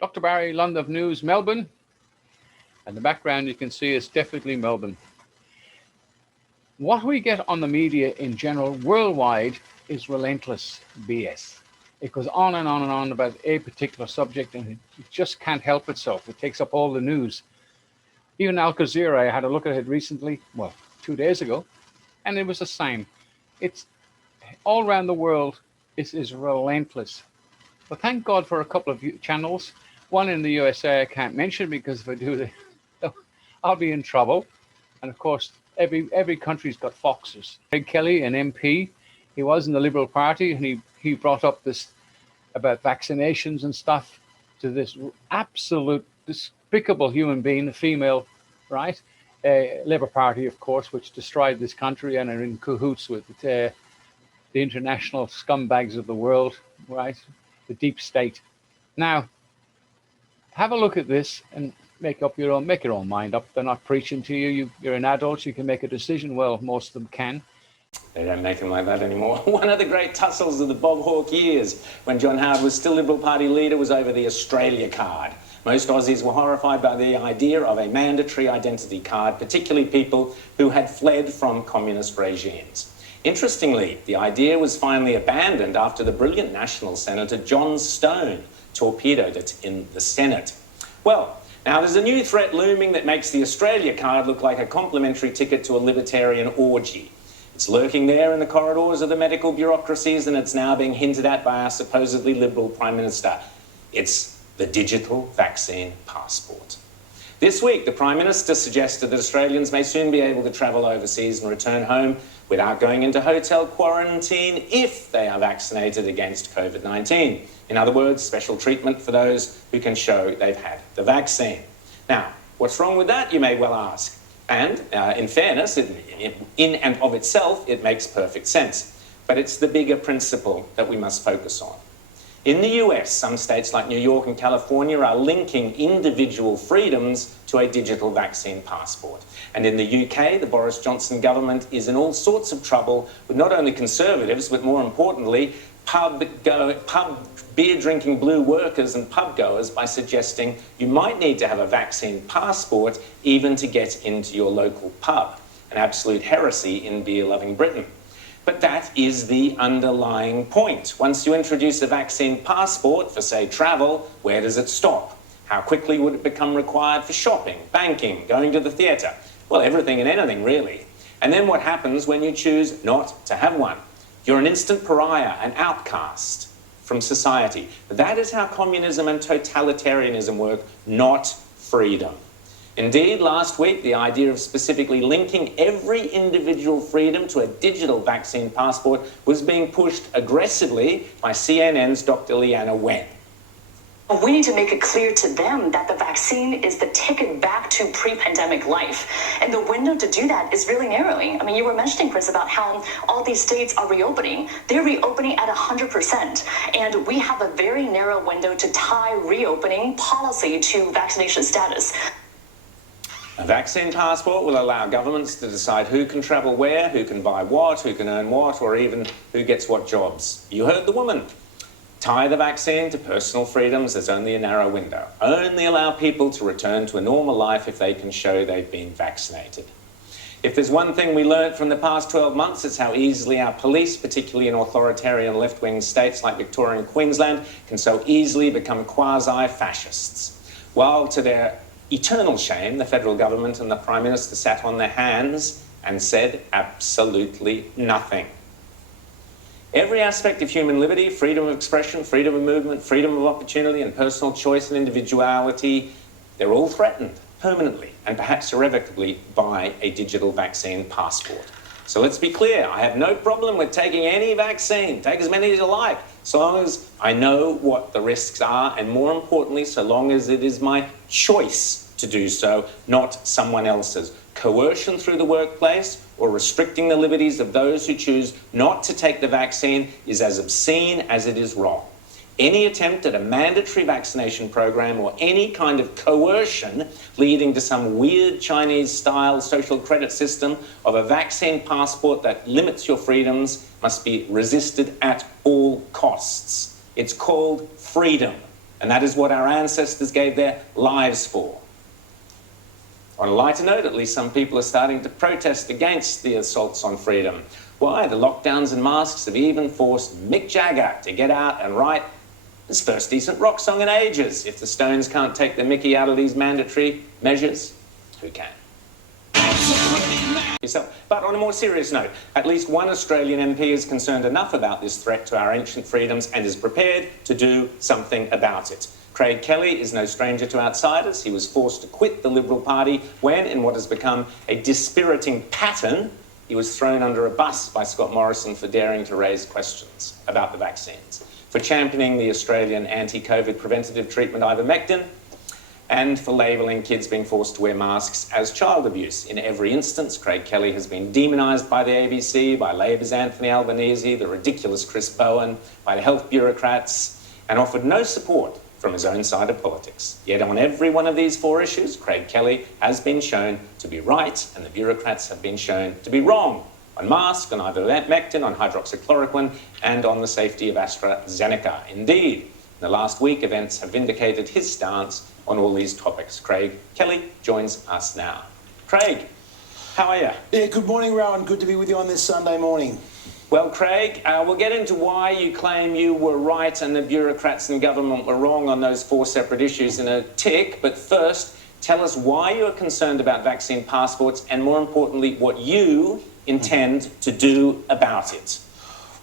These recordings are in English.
Dr. Barry, London News, Melbourne. And the background you can see is definitely Melbourne. What we get on the media in general worldwide is relentless BS. It goes on and on and on about a particular subject, and it just can't help itself. It takes up all the news. Even Al Jazeera, I had a look at it recently, 2 days ago, and it was the same. It's all around the world. It is relentless. But thank God for a couple of channels. One in the USA I can't mention because if I do, I'll be in trouble. And of course, every country's got foxes. Greg Kelly, an MP, he was in the Liberal Party, and he brought up this about vaccinations and stuff to this absolute despicable human being, a female, right? Labour Party, of course, which destroyed this country and are in cahoots with the international scumbags of the world, right? The deep state. Now, have a look at this and make your own mind up. They're not preaching to you. You're an adult. You can make a decision. Well, most of them can. They don't make them like that anymore. One of the great tussles of the Bob Hawke years, when John Howard was still Liberal Party leader, was over the Australia card. Most Aussies were horrified by the idea of a mandatory identity card, particularly people who had fled from communist regimes. Interestingly, the idea was finally abandoned after the brilliant National Senator John Stone torpedoed it in the Senate. Well, now there's a new threat looming that makes the Australia card look like a complimentary ticket to a libertarian orgy. It's lurking there in the corridors of the medical bureaucracies, and it's now being hinted at by our supposedly Liberal Prime Minister. It's the digital vaccine passport. This week, the Prime Minister suggested that Australians may soon be able to travel overseas and return home without going into hotel quarantine if they are vaccinated against COVID-19. In other words, special treatment for those who can show they've had the vaccine. Now, what's wrong with that, you may well ask? And in fairness, in and of itself, it makes perfect sense. But it's the bigger principle that we must focus on. In the US, some states like New York and California are linking individual freedoms to a digital vaccine passport. And in the UK, the Boris Johnson government is in all sorts of trouble with not only Conservatives, but more importantly, beer-drinking blue workers and pub goers by suggesting you might need to have a vaccine passport even to get into your local pub. An absolute heresy in beer-loving Britain. But that is the underlying point. Once you introduce a vaccine passport for, say, travel, where does it stop? How quickly would it become required for shopping, banking, going to the theatre? Well, everything and anything, really. And then what happens when you choose not to have one? You're an instant pariah, an outcast from society. That is how communism and totalitarianism work, not freedom. Indeed, last week, the idea of specifically linking every individual freedom to a digital vaccine passport was being pushed aggressively by CNN's Dr. Leana Wen. We need to make it clear to them that the vaccine is the ticket back to pre-pandemic life. And the window to do that is really narrowing. I mean, you were mentioning, Chris, about how all these states are reopening. They're reopening at 100%. And we have a very narrow window to tie reopening policy to vaccination status. A vaccine passport will allow governments to decide who can travel where, who can buy what, who can earn what, or even who gets what jobs. You heard the woman. Tie the vaccine to personal freedoms. There's only a narrow window. Only allow people to return to a normal life if they can show they've been vaccinated. If there's one thing we learned from the past 12 months, it's how easily our police, particularly in authoritarian left-wing states like Victoria and Queensland, can so easily become quasi-fascists. While to their eternal shame, the federal government and the Prime Minister sat on their hands and said absolutely nothing. Every aspect of human liberty, freedom of expression, freedom of movement, freedom of opportunity, and personal choice and individuality, they're all threatened permanently and perhaps irrevocably by a digital vaccine passport. So let's be clear, I have no problem with taking any vaccine. Take as many as you like, so long as I know what the risks are, and more importantly, so long as it is my choice to do so, not someone else's. Coercion through the workplace or restricting the liberties of those who choose not to take the vaccine is as obscene as it is wrong. Any attempt at a mandatory vaccination program or any kind of coercion leading to some weird Chinese-style social credit system of a vaccine passport that limits your freedoms must be resisted at all costs. It's called freedom, And that is what our ancestors gave their lives for. On a lighter note, at least some people are starting to protest against the assaults on freedom. Why? The lockdowns and masks have even forced Mick Jagger to get out and write his first decent rock song in ages. If the Stones can't take the mickey out of these mandatory measures, who can? But on a more serious note, at least one Australian MP is concerned enough about this threat to our ancient freedoms and is prepared to do something about it. Craig Kelly is no stranger to outsiders. He was forced to quit the Liberal Party when, in what has become a dispiriting pattern, he was thrown under a bus by Scott Morrison for daring to raise questions about the vaccines, for championing the Australian anti-COVID preventative treatment ivermectin, and for labelling kids being forced to wear masks as child abuse. In every instance, Craig Kelly has been demonised by the ABC, by Labor's Anthony Albanese, the ridiculous Chris Bowen, by the health bureaucrats, and offered no support from his own side of politics. Yet on every one of these four issues, Craig Kelly has been shown to be right and the bureaucrats have been shown to be wrong. On masks, on ivermectin, on hydroxychloroquine, and on the safety of AstraZeneca. Indeed, in the last week, events have vindicated his stance on all these topics. Craig Kelly joins us now. Craig, how are you? Yeah, good morning, Rowan. Good to be with you on this Sunday morning. Well, Craig, we'll get into why you claim you were right and the bureaucrats and government were wrong on those four separate issues in a tick. But first, tell us why you are concerned about vaccine passports and, more importantly, what you intend to do about it.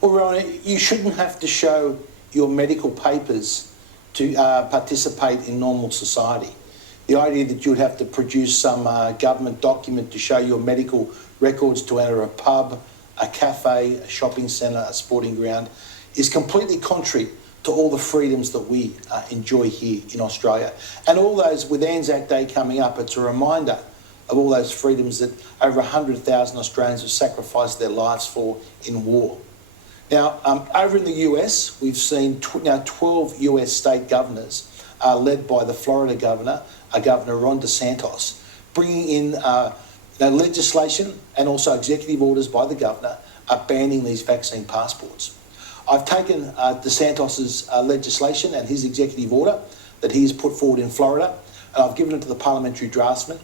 Well, Rowan, you shouldn't have to show your medical papers to participate in normal society. The idea that you would have to produce some government document to show your medical records to enter a pub, a cafe, a shopping centre, a sporting ground, is completely contrary to all the freedoms that we enjoy here in Australia. And all those, with Anzac Day coming up, it's a reminder of all those freedoms that over 100,000 Australians have sacrificed their lives for in war. Now, over in the US, we've seen now 12 US state governors, led by the Florida governor, Governor Ron DeSantis, bringing in legislation and also executive orders by the governor are banning these vaccine passports. I've taken DeSantis' legislation and his executive order that he has put forward in Florida, and I've given it to the parliamentary draftsman.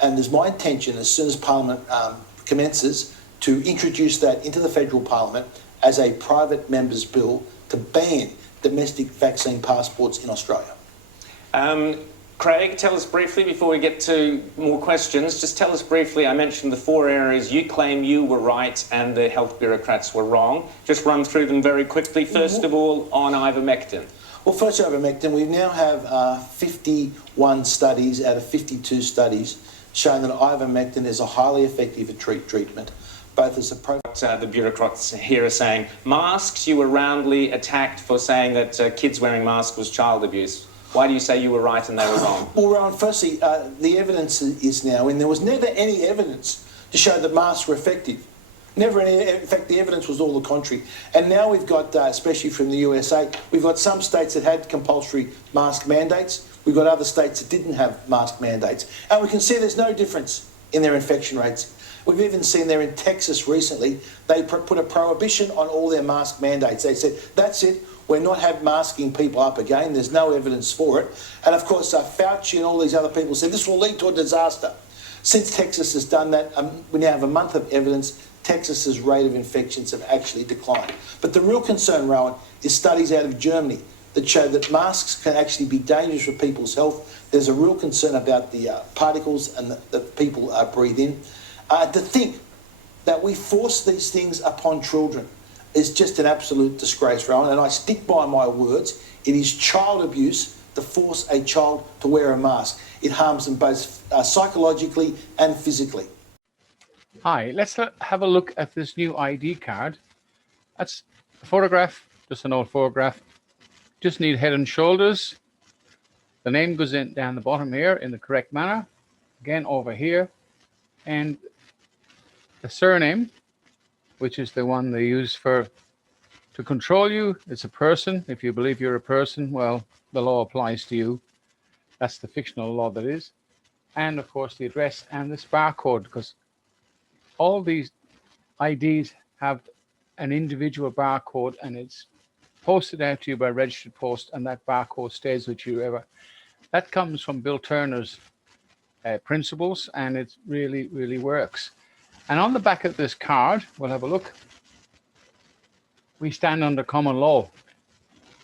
And there's my intention, as soon as Parliament commences, to introduce that into the federal parliament as a private member's bill to ban domestic vaccine passports in Australia. Craig, tell us briefly, before we get to more questions, just tell us briefly, I mentioned the four areas you claim you were right and the health bureaucrats were wrong. Just run through them very quickly. First of all, on ivermectin. Well, first, ivermectin, we now have 51 studies out of 52 studies showing that ivermectin is a highly effective treatment, both as a the bureaucrats here are saying masks, you were roundly attacked for saying that kids wearing masks was child abuse. Why do you say you were right and they were wrong? Well, Rowan, firstly, the evidence is now, and there was never any evidence to show that masks were effective. Never any, in fact, the evidence was all the contrary. And now we've got, especially from the USA, we've got some states that had compulsory mask mandates. We've got other states that didn't have mask mandates. And we can see there's no difference in their infection rates. We've even seen there in Texas recently, they put a prohibition on all their mask mandates. They said, that's it. We're not masking people up again. There's no evidence for it. And of course, Fauci and all these other people said this will lead to a disaster. Since Texas has done that, we now have a month of evidence. Texas's rate of infections have actually declined. But the real concern, Rowan, is studies out of Germany that show that masks can actually be dangerous for people's health. There's a real concern about the particles and that people breathe in. To think that we force these things upon children is just an absolute disgrace, Rowan, and I stick by my words. It is child abuse to force a child to wear a mask. It harms them both psychologically and physically. Hi, let's have a look at this new ID card. That's a photograph, just an old photograph. Just need head and shoulders. The name goes in down the bottom here in the correct manner. Again, over here. And the surname, which is the one they use to control you. It's a person. If you believe you're a person, well, the law applies to you. That's the fictional law that is. And of course, the address and this barcode, because all these IDs have an individual barcode, and it's posted out to you by registered post, and that barcode stays with you ever. That comes from Bill Turner's principles, and it really, really works. And on the back of this card, we'll have a look. We stand under common law,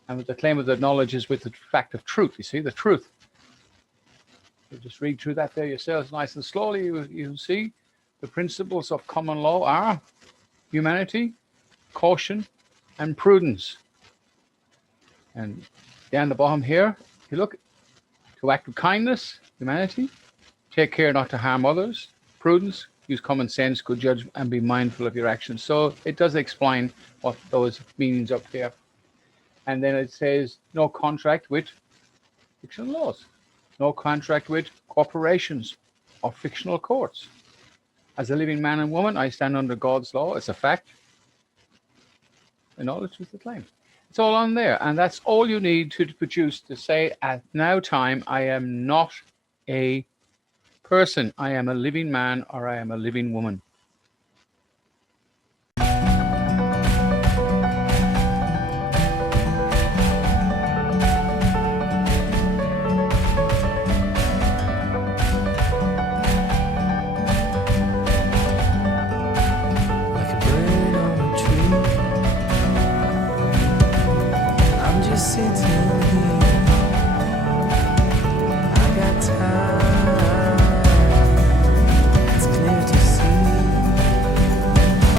and with the claim of the knowledge is with the fact of truth. You see, the truth. You just read through that there yourselves nice and slowly. You see the principles of common law are humanity, caution, and prudence. And down the bottom here, you look, to act with kindness, humanity, take care not to harm others, prudence, use common sense, good judgment, and be mindful of your actions. So it does explain what those meanings up there. And then it says no contract with fictional laws, no contract with corporations or fictional courts. As a living man and woman, I stand under God's law. It's a fact. In knowledge with the claim. It's all on there. And that's all you need to produce to say at now time, I am not a person. I am a living man or I am a living woman.